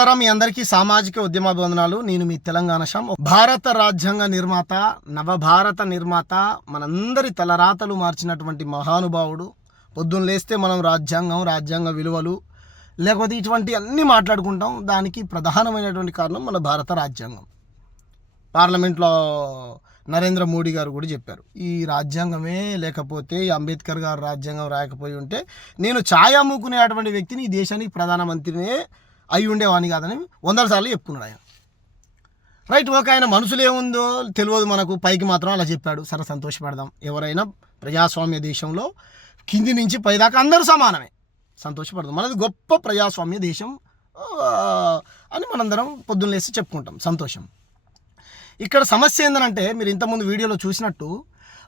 మిత్రులారా, మీ అందరికీ సామాజిక ఉద్యమాభివందనాలు. నేను మీ తెలంగాణ శ్యామ్. భారత రాజ్యాంగ నిర్మాత, నవభారత నిర్మాత, మనందరి తలరాతలు మార్చినటువంటి మహానుభావుడు. పొద్దున్న లేస్తే మనం రాజ్యాంగ విలువలు లేకపోతే ఇటువంటి అన్నీ మాట్లాడుకుంటాం. దానికి ప్రధానమైనటువంటి కారణం మన భారత రాజ్యాంగం. పార్లమెంట్లో నరేంద్ర మోడీ గారు కూడా చెప్పారు, ఈ రాజ్యాంగమే లేకపోతే అంబేద్కర్ గారు రాజ్యాంగం రాయకపోయి ఉంటే నేను ఛాయ్ అమ్ముకునేటువంటి వ్యక్తిని ఈ దేశానికి ప్రధానమంత్రినే అయి ఉండేవాని కాదని 100 సార్లు చెప్పుకున్నాడు ఆయన. రైట్, ఓకే, ఆయన మనసులో ఏముందో తెలియదు మనకు, పైకి మాత్రం అలా చెప్పాడు. సరే, సంతోషపడదాం. ఎవరైనా ప్రజాస్వామ్య దేశంలో కింది నుంచి పైదాకా అందరూ సమానమే, సంతోషపడదాం. మనది గొప్ప ప్రజాస్వామ్య దేశం అని మనందరం పొద్దున్న లేసి చెప్పుకుంటాం, సంతోషం. ఇక్కడ సమస్య ఏంటంటే, మీరు ఇంతకుముందు వీడియోలో చూసినట్టు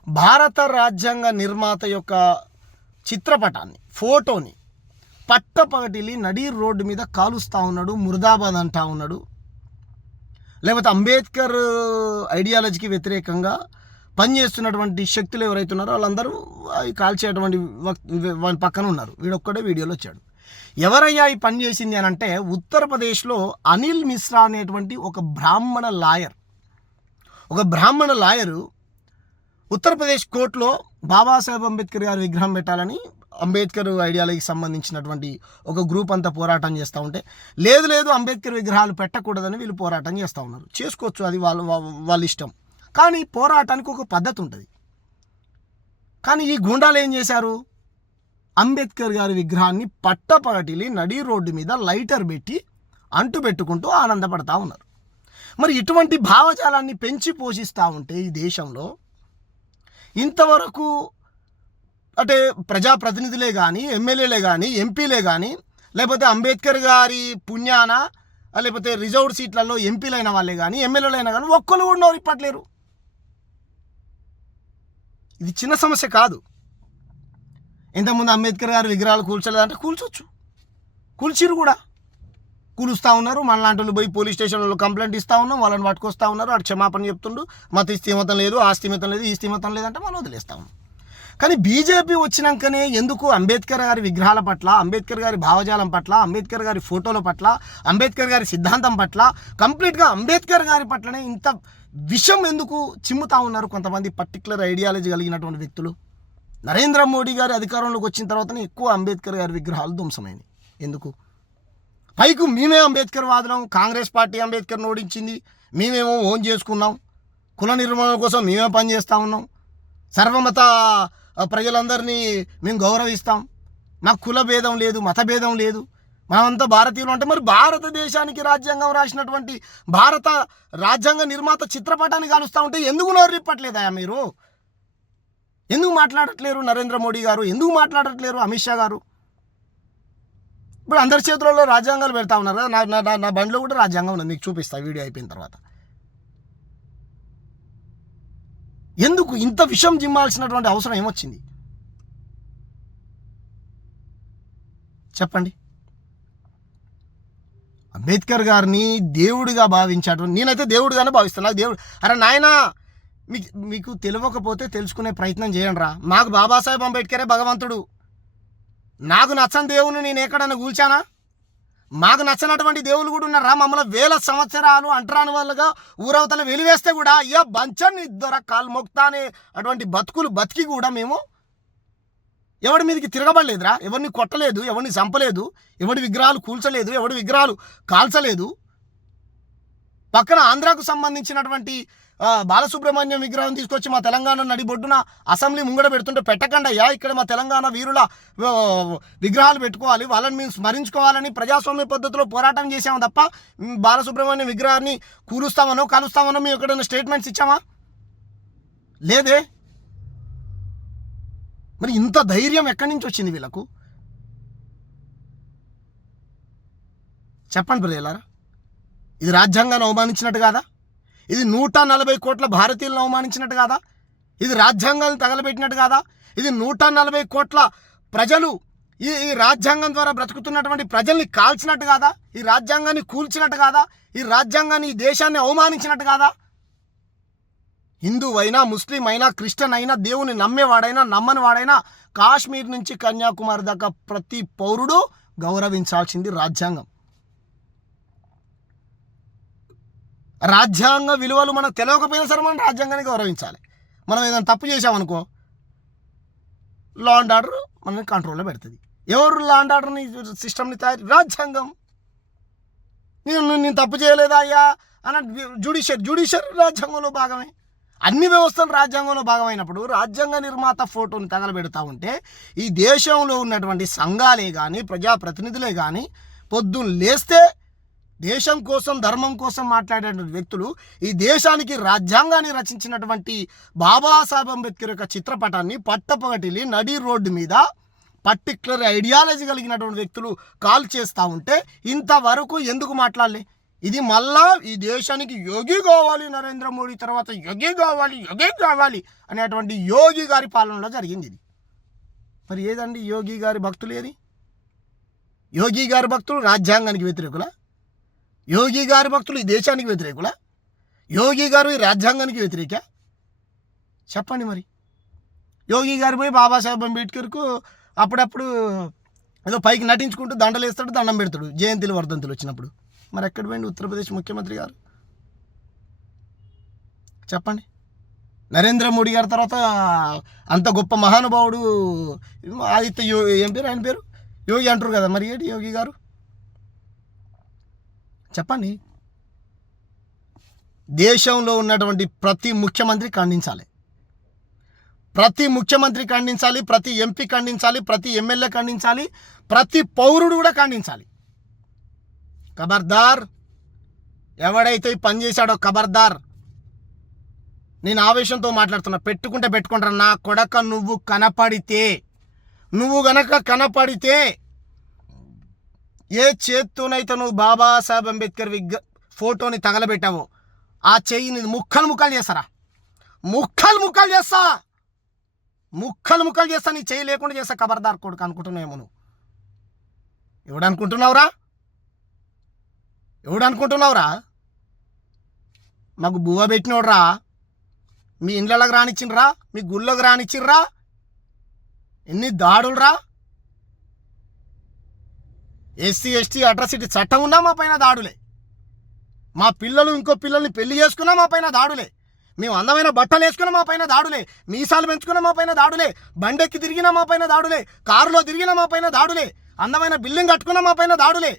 భారత రాజ్యాంగ నిర్మాత యొక్క చిత్రపటాన్ని, ఫోటోని పట్టపగటిలి నడి రోడ్డు మీద కాలుస్తూ ఉన్నాడు, ముర్దాబాద్ అంటా ఉన్నాడు. లేకపోతే అంబేద్కర్ ఐడియాలజీకి వ్యతిరేకంగా పనిచేస్తున్నటువంటి శక్తులు ఎవరైతే ఉన్నారో వాళ్ళందరూ అవి కాల్చేటువంటి వాళ్ళ పక్కన ఉన్నారు. వీడొక్కడే వీడియోలో వచ్చాడు. ఎవరయ్యా ఈ పని చేసింది అని అంటే, ఉత్తరప్రదేశ్లో అనిల్ మిశ్రా అనేటువంటి ఒక బ్రాహ్మణ లాయరు ఉత్తరప్రదేశ్ కోర్టులో బాబాసాహెబ్ అంబేద్కర్ గారి విగ్రహం పెట్టాలని అంబేద్కర్ ఐడియాలజీకి సంబంధించినటువంటి ఒక గ్రూప్ అంతా పోరాటం చేస్తూ ఉంటే, లేదు అంబేద్కర్ విగ్రహాలు పెట్టకూడదని వీళ్ళు పోరాటం చేస్తూ ఉన్నారు. చేసుకోవచ్చు, అది వాళ్ళ ఇష్టం. కానీ పోరాటానికి ఒక పద్ధతి ఉంటుంది. కానీ ఈ గూండాలు ఏం చేశారు, అంబేద్కర్ గారి విగ్రహాన్ని పట్టపగటిలి నడి రోడ్డు మీద లైటర్ పెట్టి అంటు పెట్టుకుంటూ ఆనందపడతా ఉన్నారు. మరి ఇటువంటి భావజాలాన్ని పెంచి పోషిస్తూ ఉంటే ఈ దేశంలో ఇంతవరకు అంటే ప్రజాప్రతినిధులే కానీ, ఎమ్మెల్యేలే కానీ, ఎంపీలే కానీ, లేకపోతే అంబేద్కర్ గారి పుణ్యాన లేకపోతే రిజర్వ్డ్ సీట్లలో ఎంపీలైన వాళ్ళే కానీ, ఎమ్మెల్యేలైనా కానీ ఒక్కరు కూడా నోరు ఇప్పట్లేరు. ఇది చిన్న సమస్య కాదు. ఇంతకుముందు అంబేద్కర్ గారి విగ్రహాలు కూల్చలేదంటే కూల్చొచ్చు, కూల్చిరు కూడా, కూలుస్తూ ఉన్నారు. మనలాంటి వాళ్ళు పోయి పోలీస్ స్టేషన్లో కంప్లైంట్ ఇస్తూ ఉన్నాం, వాళ్ళని పట్టుకొస్తూ ఉన్నారు. అటు క్షమాపణ చెప్తుండు, మత స్థిమతం లేదు, ఆ స్థిమతం లేదు, ఈ స్థిమతం లేదంటే మనం వదిలేస్తా ఉన్నాం. కానీ బీజేపీ వచ్చినాకనే ఎందుకు అంబేద్కర్ గారి విగ్రహాల పట్ల, అంబేద్కర్ గారి భావజాలం పట్ల, అంబేద్కర్ గారి ఫోటోల పట్ల, అంబేద్కర్ గారి సిద్ధాంతం పట్ల, కంప్లీట్గా అంబేద్కర్ గారి పట్లనే ఇంత విషం ఎందుకు చిమ్ముతా ఉన్నారు కొంతమంది పర్టికులర్ ఐడియాలజీ కలిగినటువంటి వ్యక్తులు? నరేంద్ర మోడీ గారి అధికారంలోకి వచ్చిన తర్వాతనే ఎక్కువ అంబేద్కర్ గారి విగ్రహాలు ధ్వంసమైనవి. ఎందుకు? పైకు మేమే అంబేద్కర్ వాదులం, కాంగ్రెస్ పార్టీ అంబేద్కర్ని ఓడించింది, మేమేమో ఓన్ చేసుకున్నాం, కుల నిర్మాణం కోసం మేమే పనిచేస్తూ ఉన్నాం, సర్వమత ప్రజలందరినీ మేము గౌరవిస్తాం, మాకు కుల భేదం లేదు, మత భేదం లేదు, మనమంతా భారతీయులు అంటే, మరి భారతదేశానికి రాజ్యాంగం రాసినటువంటి భారత రాజ్యాంగ నిర్మాత చిత్రపటాన్ని కాలుస్తూ ఉంటే ఎందుకు నోరు ఇప్పట్లేదా మీరు? ఎందుకు మాట్లాడట్లేరు నరేంద్ర మోడీ గారు? ఎందుకు మాట్లాడట్లేరు అమిత్ షా గారు? ఇప్పుడు అందరి చేతులలో రాజ్యాంగాలు పెడతా ఉన్నారు కదా. నా బండిలో కూడా రాజ్యాంగం ఉంది, మీకు చూపిస్తా వీడియో అయిపోయిన తర్వాత. ఎందుకు ఇంత విషం జిమ్మాల్సినటువంటి అవసరం ఏమొచ్చింది చెప్పండి? అంబేద్కర్ గారిని దేవుడిగా భావించాడు. నేనైతే దేవుడిగానే భావిస్తాను. నాకు దేవుడు, అరే నాయనా, మీకు తెలియకపోతే తెలుసుకునే ప్రయత్నం చేయండి రా. మాకు బాబాసాహెబ్ అంబేద్కరే భగవంతుడు. నాకు నచ్చని దేవుని నేను ఎక్కడన్నా కూల్చానా? మాకు నచ్చినటువంటి దేవుళ్ళు కూడా ఉన్నారా? మమ్మల్ని 1000 సంవత్సరాలు అంటరాని వాళ్ళుగా ఊరవతల వెలివేస్తే కూడా అయ్యా బంచని దొర కాలు మొక్తానే అటువంటి బతుకులు బతికి కూడా మేము ఎవడి మీదకి తిరగబడలేదురా, ఎవరిని కొట్టలేదు, ఎవరిని చంపలేదు, ఎవడి విగ్రహాలు కూల్చలేదు, ఎవడి విగ్రహాలు కాల్చలేదు. పక్కన ఆంధ్రాకు సంబంధించినటువంటి బాలసుబ్రహ్మణ్యం విగ్రహం తీసుకొచ్చి మా తెలంగాణ నడిబొడ్డున అసెంబ్లీ ముంగడ పెడుతుంటే పెట్టకండి అయ్యా, ఇక్కడ మా తెలంగాణ వీరుల విగ్రహాలు పెట్టుకోవాలి, వాళ్ళని మేము స్మరించుకోవాలని ప్రజాస్వామ్య పద్ధతిలో పోరాటం చేసాము తప్ప బాలసుబ్రహ్మణ్యం విగ్రహాన్ని కూలుస్తామనో కాలుస్తామనో మేము ఎక్కడైనా స్టేట్మెంట్స్ ఇచ్చామా? లేదే. మరి ఇంత ధైర్యం ఎక్కడి నుంచి వచ్చింది వీళ్ళకు? చెప్పండి ప్రజలారా, ఇది రాజ్యాంగాన్ని అవమానించినట్టు కాదా? ఇది 140 కోట్ల భారతీయులను అవమానించినట్టు కాదా? ఇది రాజ్యాంగాన్ని తగలబెట్టినట్టు కాదా? ఇది 140 కోట్ల ప్రజలు ఈ రాజ్యాంగం ద్వారా బ్రతుకుతున్నటువంటి ప్రజల్ని కాల్చినట్టు కాదా? ఈ రాజ్యాంగాన్ని కూల్చినట్టు కాదా? ఈ రాజ్యాంగాన్ని, ఈ దేశాన్ని అవమానించినట్టు కాదా? హిందువైనా, ముస్లిం అయినా, క్రిస్టియన్ అయినా, దేవుని నమ్మేవాడైనా నమ్మని వాడైనా కాశ్మీర్ నుంచి కన్యాకుమారి దాకా ప్రతి పౌరుడు గౌరవించాల్సింది రాజ్యాంగం. రాజ్యాంగ విలువలు మనకు తెలియకపోయినా సరే మనం రాజ్యాంగాన్ని గౌరవించాలి. మనం ఏదైనా తప్పు చేసామనుకో లా అండ్ ఆర్డర్ మనల్ని కంట్రోల్లో పెడుతుంది. ఎవరు లా అండ్ ఆర్డర్ని సిస్టమ్ని రాజ్యాంగం. నేను తప్పు చేయలేదా అయ్యా అన్న జ్యుడిషియరీ రాజ్యాంగంలో భాగమే. అన్ని వ్యవస్థలు రాజ్యాంగంలో భాగమైనప్పుడు రాజ్యాంగ నిర్మాత ఫోటోని తగలబెడతా ఉంటే ఈ దేశంలో ఉన్నటువంటి సంఘాలే కానీ ప్రజాప్రతినిధులే కానీ పొద్దున్న లేస్తే దేశం కోసం ధర్మం కోసం మాట్లాడేటువంటి వ్యక్తులు ఈ దేశానికి రాజ్యాంగాన్ని రచించినటువంటి బాబాసాహెబ్ అంబేద్కర్ యొక్క చిత్రపటాన్ని పట్టపగటిలి నడి రోడ్డు మీద పర్టిక్యులర్ ఐడియాలజీ కలిగినటువంటి వ్యక్తులు కాల్ చేస్తూ ఉంటే ఇంతవరకు ఎందుకు మాట్లాడలే? ఇది మళ్ళా ఈ దేశానికి యోగి కావాలి, నరేంద్ర మోడీ తర్వాత యోగి కావాలి అనేటువంటి యోగి గారి పాలనలో జరిగింది ఇది. మరి ఏదండి యోగి గారి భక్తులు? ఏది యోగి గారి భక్తులు రాజ్యాంగానికి వ్యతిరేకులా? యోగి గారి భక్తులు ఈ దేశానికి వ్యతిరేకులా? యోగి గారు ఈ రాజ్యాంగానికి వ్యతిరేక? చెప్పండి. మరి యోగి గారు పోయి బాబాసాహెబ్ అంబేద్కర్కు అప్పుడప్పుడు ఏదో పైకి నటించుకుంటూ దండలు వేస్తాడు, దండం పెడతాడు జయంతిలు వర్ధంతులు వచ్చినప్పుడు. మరి ఎక్కడ పోయింది ఉత్తరప్రదేశ్ ముఖ్యమంత్రి గారు? చెప్పండి. నరేంద్ర మోడీ గారి తర్వాత అంత గొప్ప మహానుభావుడు ఆదిత్య ఏం పేరు ఆయన పేరు యోగి అంటారు కదా, మరి ఏంటి యోగి గారు? చెప్పండి. దేశంలో ఉన్నటువంటి ప్రతి ముఖ్యమంత్రి ఖండించాలి, ప్రతి ముఖ్యమంత్రి ఖండించాలి, ప్రతి ఎంపీ ఖండించాలి, ప్రతి ఎమ్మెల్యే ఖండించాలి, ప్రతి పౌరుడు కూడా ఖండించాలి. ఖబర్దార్, ఎవడైతే పని చేశాడో ఖబర్దార్. నేను ఆవేశంతో మాట్లాడుతున్నా, పెట్టుకుంటే పెట్టుకుంటారా నా కొడక. నువ్వు గనక కనపడితే ఏ చేత్తోనైతే నువ్వు బాబాసాహెబ్ అంబేద్కర్ ఫోటోని తగలబెట్టావో ఆ చెయ్యిని ముక్కలు చేస్తారా? ముక్కలు చేస్తా. నీ చెయ్యి లేకుండా చేస్తా. ఖబర్దార్ కొడుకు అనుకుంటున్నావేమో నువ్వు. ఎవడనుకుంటున్నావురా? మాకు బువ్వ పెట్టినోడ్రా. మీ ఇండ్లకి రానిచ్చిండ్రా, మీ గుళ్ళకి రానిచ్చిండ్రా. ఎన్ని దాడులురా. ఎస్సీ ఎస్టీ అట్రాసిటీ చట్టం ఉన్నా మా పైన దాడులే. మా పిల్లలు ఇంకో పిల్లల్ని పెళ్లి చేసుకున్నా మా పైన దాడులే. మేము అందమైన బట్టలు వేసుకున్నా మా పైన దాడులే. మీసాలు పెంచుకున్నా మా పైన దాడులే. బండెక్కి తిరిగినా మా పైన దాడులే. కారులో తిరిగినా మా పైన దాడులే. అందమైన బిల్డింగ్ కట్టుకున్నా మా పైన దాడులే.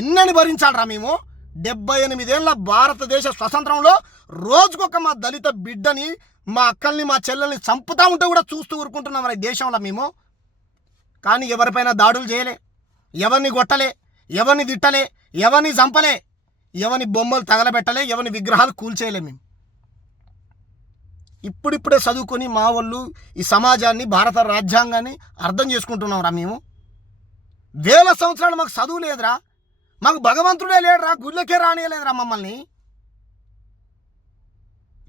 ఎన్నని భరించాలరా మేము? 78 ఏళ్ళ భారతదేశ స్వతంత్రంలో రోజుకొక మా దళిత బిడ్డని, మా అక్కల్ని, మా చెల్లెల్ని చంపుతా ఉంటే కూడా చూస్తూ ఊరుకుంటున్నాం రా దేశంలో మేము. కానీ ఎవరిపైన దాడులు చేయలే, ఎవరిని కొట్టలే, ఎవరిని తిట్టలే, ఎవరిని చంపలే, ఎవరిని బొమ్మలు తగలబెట్టలే, ఎవరిని విగ్రహాలు కూల్చేయలే. మేము ఇప్పుడిప్పుడే చదువుకొని మా వాళ్ళు ఈ సమాజాన్ని, భారత రాజ్యాంగాన్ని అర్థం చేసుకుంటున్నాం రా మేము. 1000 సంవత్సరాలు మాకు చదువు లేదురా, మాకు భగవంతుడే లేడురా, గుళ్ళకే రానియలేదురా మమ్మల్ని.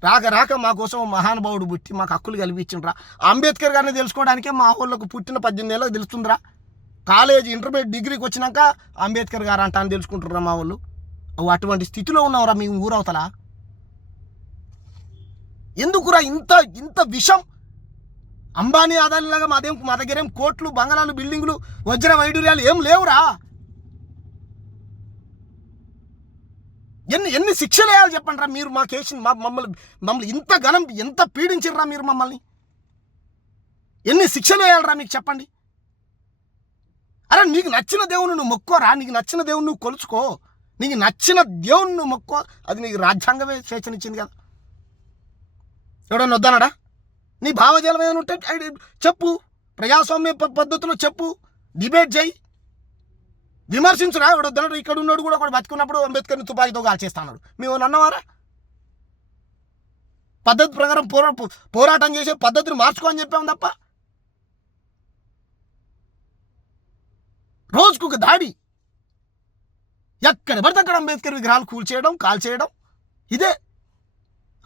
రాక మా కోసం మహానుభావుడు పుట్టి మాకు హక్కులు కల్పించిండ్రా. అంబేద్కర్ గారిని తెలుసుకోవడానికే మా వాళ్ళకు పుట్టిన 18 ఏళ్ళకి తెలుస్తుందిరా. కాలేజ్ ఇంటర్మీడియట్ డిగ్రీకి వచ్చినాక అంబేద్కర్ గారు అంటా అని తెలుసుకుంటుర్రా మా వాళ్ళు. అటువంటి స్థితిలో ఉన్నావురా మేము ఊరవతల. ఎందుకురా ఇంత విషం? అంబానీ ఆదానిలాగా మా దగ్గర ఏం కోట్లు, బంగళాలు, బిల్డింగులు, వజ్ర వైడూర్యాలు ఏం లేవురా. ఎన్ని శిక్షలు వేయాలి చెప్పండి రా మీరు? మాకేసి మమ్మల్ని ఇంత ఘనం ఎంత పీడించిర్రా మీరు మమ్మల్ని? ఎన్ని శిక్షలు వేయాలరా మీకు చెప్పండి. అరే నీకు నచ్చిన దేవుని నువ్వు మొక్కోరా, నీకు నచ్చిన దేవుని నువ్వు కొలుచుకో, నీకు నచ్చిన దేవుని నువ్వు మొక్కో. అది నీకు రాజ్యాంగమే స్వేచ్ఛనిచ్చింది కదా. ఎవడన్నా వద్దన్నాడా? నీ భావజాలం ఏమైనా ఉంటే చెప్పు, ప్రజాస్వామ్య పద్ధతిలో చెప్పు, డిబేట్ చేయి, విమర్శించురా. ఎవడు వద్దన్నాడు? ఇక్కడ ఉన్నాడు కూడా ఒకడు బతుకున్నప్పుడు అంబేద్కర్ని తుపాకీతో కాల్చేస్తాడు. మేము అన్నవారా? పద్ధతి ప్రకారం పోరాటం చేసే పద్ధతిని మార్చుకో అని చెప్పాము తప్ప రోజుకొక దాడి. ఎక్కడ పడితే అక్కడ అంబేద్కర్ విగ్రహాలు కూల్చేయడం, కాల్చేయడం ఇదే.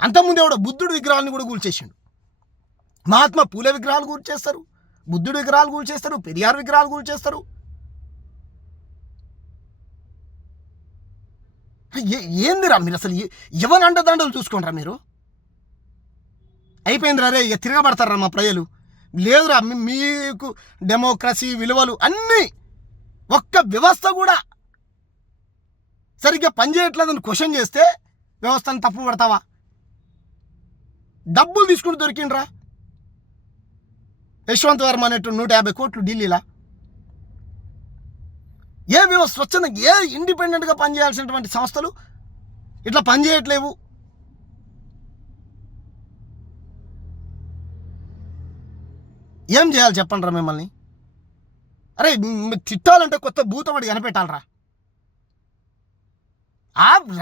అంతకుముందు ఎవడో బుద్ధుడి విగ్రహాలను కూడా కూల్చేసిండు. మహాత్మా పూలే విగ్రహాలు కూల్చేస్తారు, బుద్ధుడి విగ్రహాలు కూల్చేస్తారు, పెరియార్ విగ్రహాలు కూల్చేస్తారు. ఏందిరా మీరు అసలు? ఎవరి అండదండలు చూసుకోండిరా మీరు. అయిపోయిందిరా రే, ఇక తిరగబడతారా మా ప్రజలు. లేదురా మీకు డెమోక్రసీ విలువలు అన్నీ ఒక్క వ్యవస్థ కూడా సరిగ్గా పని చేయట్లేదని క్వశ్చన్ చేస్తే వ్యవస్థను తప్పు పడతావా? డబ్బులు తీసుకుని దొరికిండ్రా యశ్వంత్ వర్మ అనేట్టు 150 కోట్లు ఢిల్లీలా. ఏ వ్యవస్థ స్వచ్ఛందంగా ఏ ఇండిపెండెంట్గా పనిచేయాల్సినటువంటి సంస్థలు ఇట్లా పనిచేయట్లేవు. ఏం చేయాలి చెప్పండి రా మిమ్మల్ని? అరే తిట్టాలంటే కొత్త భూతమడి కనిపెట్టాలరా.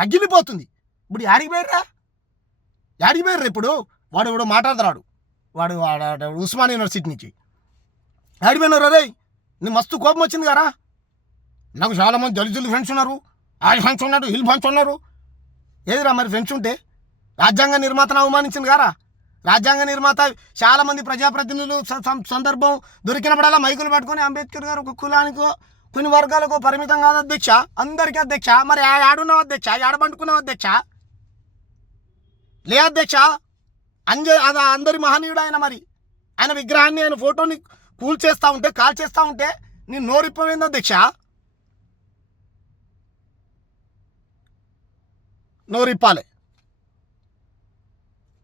రగిలిపోతుంది. ఇప్పుడు యాడికి పోయారా ఇప్పుడు? వాడు ఇప్పుడు మాట్లాడుతున్నాడు, వాడు ఉస్మాన్ యూనివర్సిటీ నుంచి. ఆడిపోయినారు రే, నీ మస్తు కోపం వచ్చింది కదా. నాకు చాలామంది దళితులు ఫ్రెండ్స్ ఉన్నారు, ఆయన ఫ్రెండ్స్ ఉన్నాడు, వీళ్ళు ఫ్రెండ్స్ ఉన్నారు. ఏదిరా మరి ఫ్రెండ్స్ ఉంటే? రాజ్యాంగ నిర్మాతను అవమానించింది కారా. రాజ్యాంగ నిర్మాత చాలామంది ప్రజాప్రతినిధులు సందర్భం దొరికినప్పుడల్లా మైకులు పట్టుకొని అంబేద్కర్ గారు ఒక కులానికో కొన్ని వర్గాలకు పరిమితం కాదు అధ్యక్ష, అందరికీ అధ్యక్ష. మరి ఆడున్నావు అధ్యక్ష, ఆడబండుకున్నావు అధ్యక్ష, లే అధ్యక్ష. అది అందరి మహనీయుడు ఆయన. మరి ఆయన విగ్రహాన్ని, ఆయన ఫోటోని కాల్ చేస్తూ ఉంటే నేను నోరిప్పమైంది అధ్యక్ష, నోరిప్పాలి.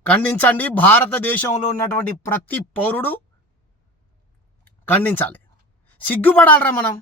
ఖండించండి. భారతదేశంలో ఉన్నటువంటి ప్రతి పౌరుడు ఖండించాలి. సిగ్గుపడాలరా మనం.